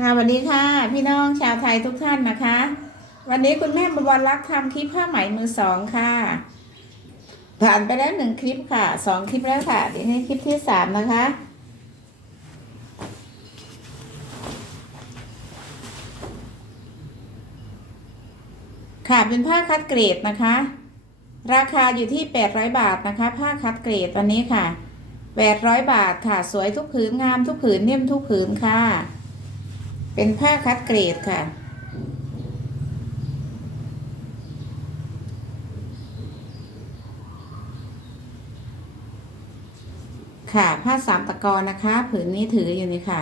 ค่ะสวัสดีค่ะ พี่น้องชาวไทยทุกท่านนะคะ วันนี้คุณแม่บวรรักษ์ทำคลิปผ้าไหมมือสองค่ะ ผ่านไปแล้วหนึ่งคลิปค่ะสองคลิปแล้วค่ะเดี๋ยวนี้คลิปที่สามนะคะ ค่ะเป็นผ้าคัดเกรดนะคะ ราคาอยู่ที่800บาทนะคะ ผ้าคัดเกรดวันนี้ค่ะ800บาทค่ะสวยทุกผืนงามทุกผืนเนิ่มทุกผืนค่ะ เป็นผ้าคัดเกรดค่ะ ค่ะผ้าสามตะกอนนะคะ ผืนนี้ถืออยู่นี่ค่ะ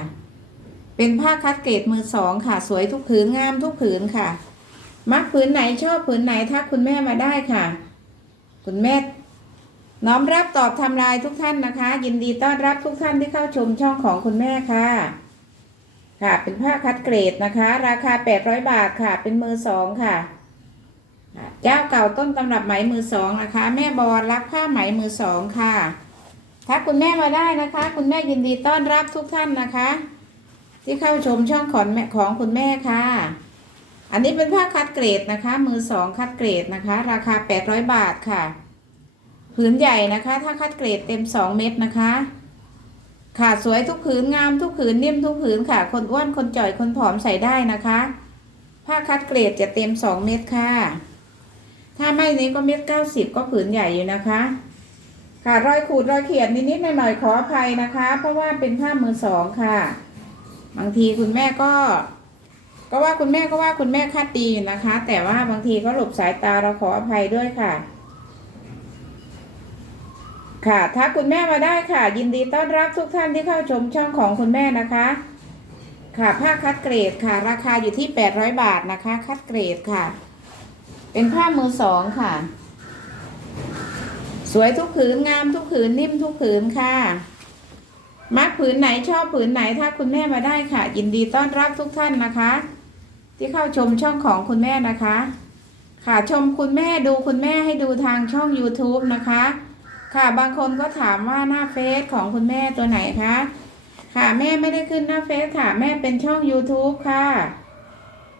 เป็นผ้าคัดเกรดมือสองค่ะ สวยทุกผืนงามทุกผืนค่ะ มักผืนไหนชอบผืนไหนทักคุณแม่มาได้ค่ะ คุณแม่น้อมรับตอบทำลายทุกท่านนะคะ ยินดีต้อนรับทุกท่านที่เข้าชมช่องของคุณแม่ค่ะ ค่ะ เป็นผ้าคัดเกรดนะคะ ราคา 800 บาทค่ะ เป็นมือสองค่ะ เจ้าเก่าต้นตำรับไหมมือสองนะคะ แม่บอลรักผ้าไหมมือสองค่ะทักคุณแม่มาได้นะคะ คุณแม่ยินดีต้อนรับทุกท่านนะคะ ที่เข้าชมช่องของแม่ของคุณแม่ค่ะ อันนี้เป็นผ้าคัดเกรดนะคะ มือสองคัดเกรดนะคะ ราคา 800 บาทค่ะ ผืนใหญ่นะคะ ถ้าคัดเกรดเต็ม 2 เม็ดนะคะ ค่ะสวยทุกผืนงามทุกผืนนิ่มทุกผืนค่ะ คนอ้วนคนจ่อยคนผอมใส่ได้นะคะ ผ้าคัดเกรดจะเต็ม2เม็ดค่ะ ถ้าไม่นี้ก็เม็ด90ก็ผืนใหญ่อยู่นะคะ ค่ะรอยขูดรอยเขียนนิดๆหน่อยๆขออภัยนะคะ เพราะว่าเป็นผ้ามือสองค่ะ บางทีคุณแม่ก็ ก็ว่าคุณแม่ก็ว่าคุณแม่คัดดีอยู่นะคะ แต่ว่าบางทีก็หลบสายตาเราขออภัยด้วยค่ะ ค่ะถ้าคุณแม่มาได้ค่ะ ยินดีต้อนรับทุกท่านที่เข้าชมช่องของคุณแม่นะคะ ค่ะผ้าคัดเกรดค่ะ ราคาอยู่ที่ 800 บาทนะคะ คัดเกรดค่ะ เป็นผ้ามือสองค่ะ สวยทุกผืนงามทุกผืนนิ่มทุกผืนค่ะมักผืนไหนชอบผืนไหนถ้าคุณแม่มาได้ค่ะ ยินดีต้อนรับทุกท่านนะคะ ที่เข้าชมช่องของคุณแม่นะคะ ค่ะชมคุณแม่ดูคุณแม่ให้ดูทางช่อง YouTube นะคะ ค่ะบางคนก็ถามว่าหน้าเฟซของคุณแม่ตัวไหนคะค่ะแม่ไม่ได้ขึ้นหน้าเฟซค่ะ แม่เป็นช่อง YouTube ค่ะ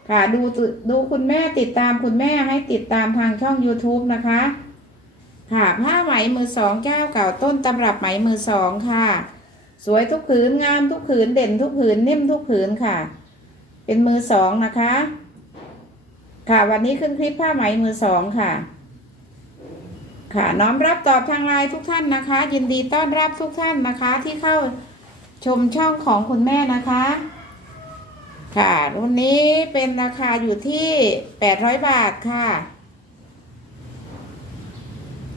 ค่ะดูดูคุณแม่ติดตามคุณแม่ให้ติดตามทางช่อง YouTube นะคะ ค่ะผ้าไหมมือสองแก้วเก่าต้นตำรับไหมมือสองค่ะ สวยทุกผืนงามทุกผืนเด่นทุกผืนนิ่มทุกผืนค่ะ เป็นมือสองนะคะ ค่ะวันนี้ขึ้นคลิปผ้าไหมมือสองค่ะ ค่ะน้อมรับตอบทางไลน์ทุกท่านนะคะ ยินดีต้อนรับทุกท่านนะคะที่เข้าชมช่องของคุณแม่นะคะ ค่ะรุ่นนี้เป็นราคาอยู่ที่แปดร้อยบาทค่ะ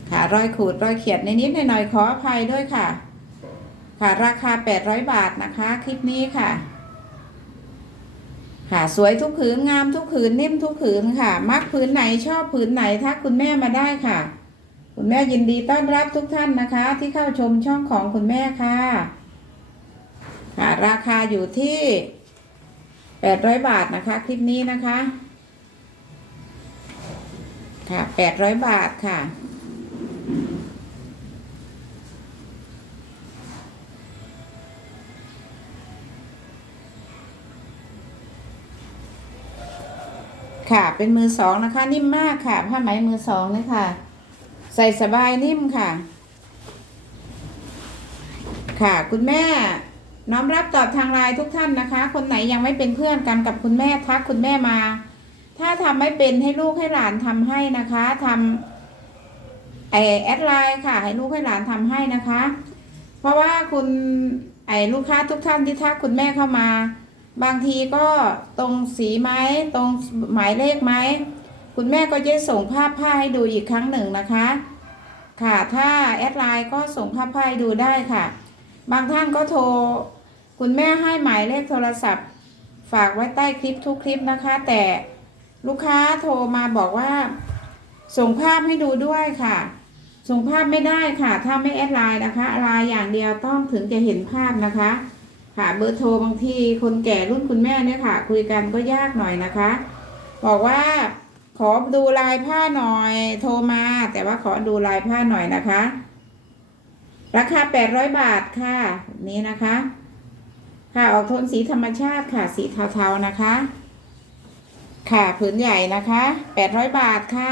ค่ะรอยขูดรอยเขียดในนิดหน่อยๆขออภัยด้วยค่ะ ค่ะราคา800บาทนะคะ คลิปนี้ค่ะ ค่ะสวยทุกผืนงามทุกผืนนิ่มทุกผืนค่ะ มักผืนไหนชอบผืนไหนทักคุณแม่มาได้ค่ะ คุณแม่ยินดีต้อนรับทุกท่านนะคะ ที่เข้าชมช่องของคุณแม่ค่ะค่ะราคาอยู่ที่800บาทนะคะ คลิปนี้นะคะ ค่ะ800บาทค่ะ ค่ะเป็นมือสองนะคะ นิ่มมากค่ะ ผ้าไหมมือสองเลยค่ะ ใส่สบายนิ่มค่ะ ค่ะ คุณแม่ น้อมรับตอบทางไลน์ทุกท่านนะคะ คนไหนยังไม่เป็นเพื่อนกันกับคุณแม่ทักคุณแม่มา ถ้าทำไม่เป็นให้ลูกให้หลานทำให้นะคะทำไอแอดไลน์ค่ะ ให้ลูกให้หลานทำให้นะคะ เพราะว่าคุณไอลูกค้าทุกท่านที่ทักคุณแม่เข้ามา บางทีก็ตรงสีไหมตรงหมายเลขไหม คุณแม่ก็จะส่งภาพผ้าให้ดูอีกครั้งหนึ่งนะคะ ค่ะถ้าแอดไลน์ก็ส่งภาพผ้าให้ดูได้ค่ะ บางท่านก็โทร คุณแม่ให้หมายเลขโทรศัพท์ ฝากไว้ใต้คลิปทุกคลิปนะคะ แต่ลูกค้าโทรมาบอกว่า ส่งภาพให้ดูด้วยค่ะ ส่งภาพไม่ได้ค่ะ ถ้าไม่แอดไลน์นะคะไลน์อย่างเดียวต้องถึงจะเห็นภาพนะคะค่ะเบอร์โทรบางทีคนแก่รุ่นคุณแม่เนี่ยค่ะ คุยกันก็ยากหน่อยนะคะ บอกว่า ขอดูลายผ้าหน่อย โทรมา แต่ว่าขอดูลายผ้าหน่อยนะคะ ราคา800บาทค่ะ นี้นะคะ ค่ะออกโทนสีธรรมชาติค่ะ สีเทาๆนะคะ ค่ะผืนใหญ่นะคะแปดร้อยบาทค่ะ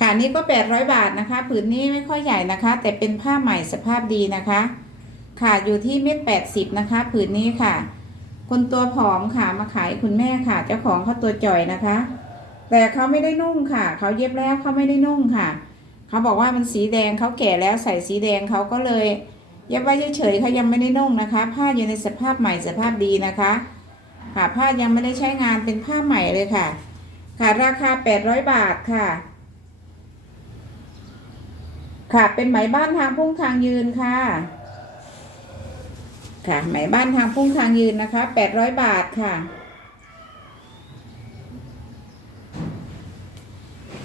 ค่ะนี่ก็แปดร้อยบาทนะคะ ผืนนี้ไม่ค่อยใหญ่นะคะ แต่เป็นผ้าใหม่สภาพดีนะคะ ค่ะอยู่ที่เม็ดแปดสิบนะคะ ผืนนี้ค่ะ คนตัวผอมค่ะมาขายคุณแม่ค่ะ เจ้าของเขาตัวจ่อยนะคะ แต่เขาไม่ได้นุ่งค่ะ เขาเย็บแล้วเขาไม่ได้นุ่งค่ะ เขาบอกว่ามันสีแดงเขาแก่แล้วใส่สีแดงเขาก็เลยเย็บไว้เฉยๆเขายังไม่ได้นุ่งนะคะ ผ้าอยู่ในสภาพใหม่สภาพดีนะคะ ค่ะผ้ายังไม่ได้ใช้งานเป็นผ้าใหม่เลยค่ะ ค่ะราคาแปดร้อยบาทค่ะค่ะ เป็นไหมบ้านทางพุ่งทางยืนค่ะ ค่ะไหมบ้านทางพุ่งทางยืนนะคะแปดร้อยบาทค่ะ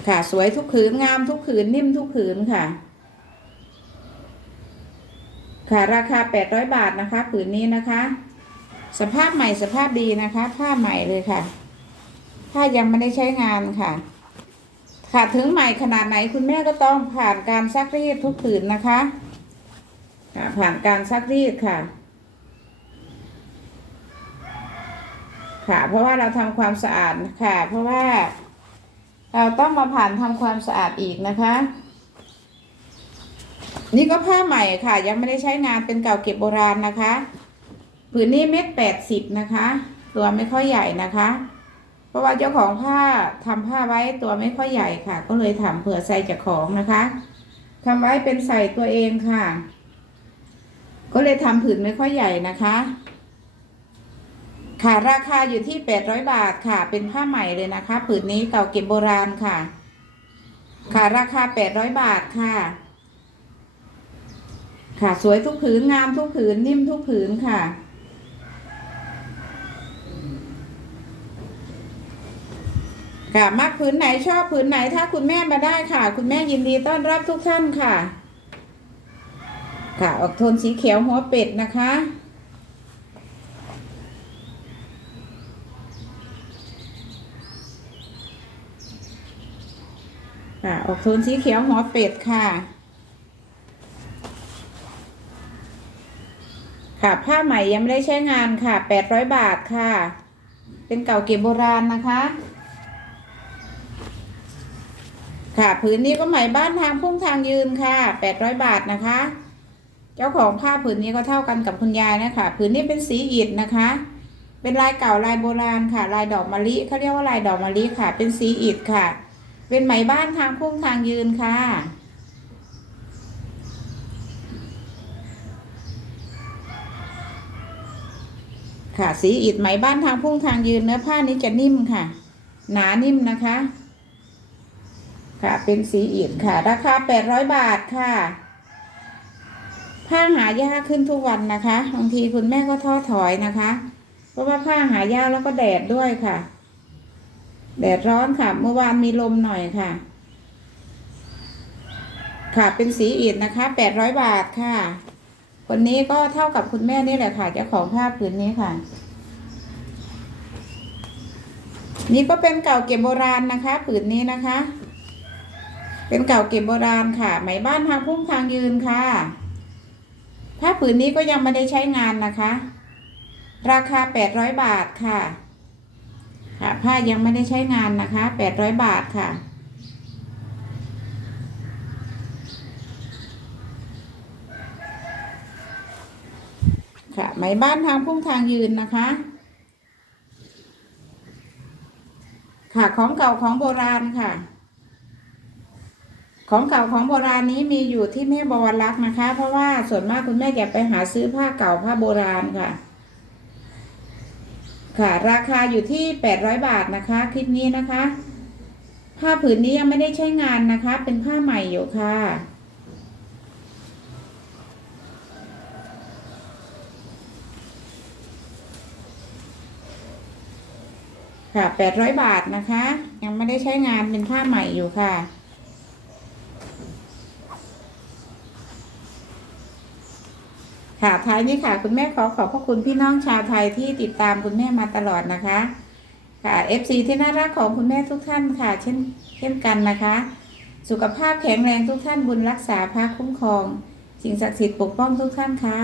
ค่ะสวยทุกผืนงามทุกผืนนิ่มทุกผืนค่ะ ค่ะราคาแปดร้อยบาทนะคะ ผืนนี้นะคะ สภาพใหม่สภาพดีนะคะ ผ้าใหม่เลยค่ะ ผ้ายังไม่ได้ใช้งานค่ะ ค่ะถึงใหม่ขนาดไหนคุณแม่ก็ต้องผ่านการซักรีดทุกผืนนะคะค่ะผ่านการซักรีดค่ะ ค่ะ เพราะว่าเราทำความสะอาดค่ะ เพราะว่าเราต้องมาผ่านทำความสะอาดอีกนะคะ นี่ก็ผ้าใหม่ค่ะ ยังไม่ได้ใช้งานเป็นเก่าเก็บโบราณนะคะผืนนี้เม็ดแปดสิบนะคะ ตัวไม่ค่อยใหญ่นะคะ เพราะว่าเจ้าของผ้าทำผ้าไว้ตัวไม่ค่อยใหญ่ค่ะ ก็เลยทำเผื่อใส่จากของนะคะทำไว้เป็นใส่ตัวเองค่ะ ก็เลยทำผืนไม่ค่อยใหญ่นะคะ ค่ะราคาอยู่ที่แปดร้อยบาทค่ะ เป็นผ้าใหม่เลยนะคะ ผืนนี้เก่าเก็บโบราณค่ะ ค่ะราคาแปดร้อยบาทค่ะ ค่ะสวยทุกผืนงามทุกผืนนิ่มทุกผืนค่ะ ค่ะมากผืนไหนชอบผืนไหนถ้าคุณแม่มาได้ค่ะ คุณแม่ยินดีต้อนรับทุกท่านค่ะ ค่ะออกโทนสีเขียวหัวเป็ดนะคะ ค่ะ ออกโทนสีเขียวหัวเป็ดค่ะ ค่ะผ้าใหม่ยังไม่ได้ใช้งานค่ะแปดร้อยบาทค่ะ เป็นเก่าเก็บโบราณนะคะ ค่ะผืนนี้ก็ไหมบ้านทางพุ่งทางยืนค่ะแปดร้อยบาทนะคะ เจ้าของผ้าผืนนี้ก็เท่ากันกับคุณยายนะคะผืนนี้เป็นสีอิฐนะคะเป็นลายเก่าลายโบราณค่ะ ลายดอกมะลิเขาเรียกว่าลายดอกมะลิค่ะ เป็นสีอิฐค่ะ เป็นไหมบ้านทางพุ่งทางยืนค่ะ ค่ะสีอิฐไหมบ้านทางพุ่งทางยืนเนื้อผ้านี้จะนิ่มค่ะ หนานิ่มนะคะ ค่ะเป็นสีอิฐค่ะ ราคาแปดร้อยบาทค่ะ ผ้าหายากขึ้นทุกวันนะคะบางทีคุณแม่ก็ท้อถอยนะคะ เพราะว่าผ้าหายากแล้วก็แดดด้วยค่ะ แดดร้อนค่ะ เมื่อวานมีลมหน่อยค่ะ ค่ะเป็นสีอิฐนะคะแปดร้อยบาทค่ะคนนี้ก็เท่ากับคุณแม่นี่แหละค่ะเจ้าของผ้าผืนนี้ค่ะ นี่ก็เป็นเก่าเก็บโบราณนะคะ ผืนนี้นะคะ เป็นเก่าเก็บโบราณค่ะ ไหมบ้านทางพุ่งทางยืนค่ะผ้าผืนนี้ก็ยังไม่ได้ใช้งานนะคะ ราคาแปดร้อยบาทค่ะ ค่ะ ผ้ายังไม่ได้ใช้งานนะคะแปดร้อยบาทค่ะ ค่ะไหมบ้านทางพุ่งทางยืนนะคะ ค่ะของเก่าของโบราณค่ะของเก่าของโบราณนี้มีอยู่ที่แม่บวรรักษ์นะคะ เพราะว่าส่วนมากคุณแม่จะไปหาซื้อผ้าเก่าผ้าโบราณค่ะ ค่ะ ราคาอยู่ที่แปดร้อยบาทนะคะ คลิปนี้นะคะ ผ้าผืนนี้ยังไม่ได้ใช้งานนะคะ เป็นผ้าใหม่อยู่ค่ะค่ะแปดร้อยบาทนะคะ ยังไม่ได้ใช้งานเป็นผ้าใหม่อยู่ค่ะ ค่ะท้ายนี้ค่ะ คุณแม่ขอขอบพระคุณพี่น้องชาวไทยที่ติดตามคุณแม่มาตลอดนะคะ ค่ะ FC ที่น่ารักของคุณแม่ทุกท่านค่ะ เช่นเช่นกันนะคะ สุขภาพแข็งแรงทุกท่านบุญรักษาพระคุ้มครอง สิ่งศักดิ์สิทธิ์ปกป้องทุกท่านค่ะ